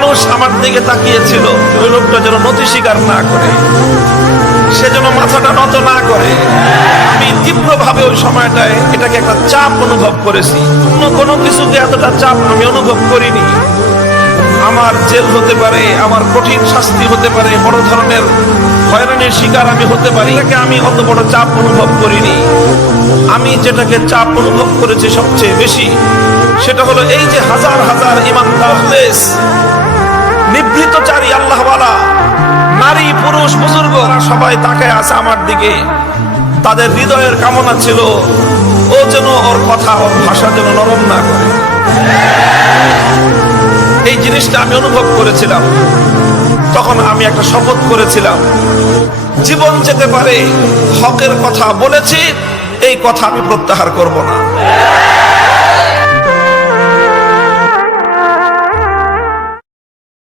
মানুষ আমার দিকে তাকিয়েছিল। ওই লোকটা যেন নতি স্বীকার না করে। সে যেন মাথাটা নত না করে। আমি তীব্রভাবে ওই সময়টায় এটাকে একটা চাপ অনুভব করেছি। অন্য কোনো কিছুকে এতটা চাপ আমি অনুভব করিনি। আমার জেল হতে পারে, আমার কঠিন শাস্তি হতে পারে, বড় ধরনের হয়রানির শিকার আমি হতে পারি। এটাকে আমি অত বড় চাপ অনুভব করিনি। আমি যেটাকে চাপ অনুভব করেছি সবচেয়ে বেশি, সেটা হলো এই যে হাজার হাজার ইমানদার পুরুষ বুজুর্গ ওরা সবাই তাকায় আছে আমার দিকে। তাদের হৃদয়ের কামনা ছিল, ও যেন ওর কথা, ওর ভাষা যেন নরম না করে। এই জিনিসটা আমি অনুভব করেছিলাম। তখন আমি একটা শপথ করেছিলাম, জীবন যেতে পারে হকের কথা বলেছি, এই কথা আমি প্রত্যাহার করব না।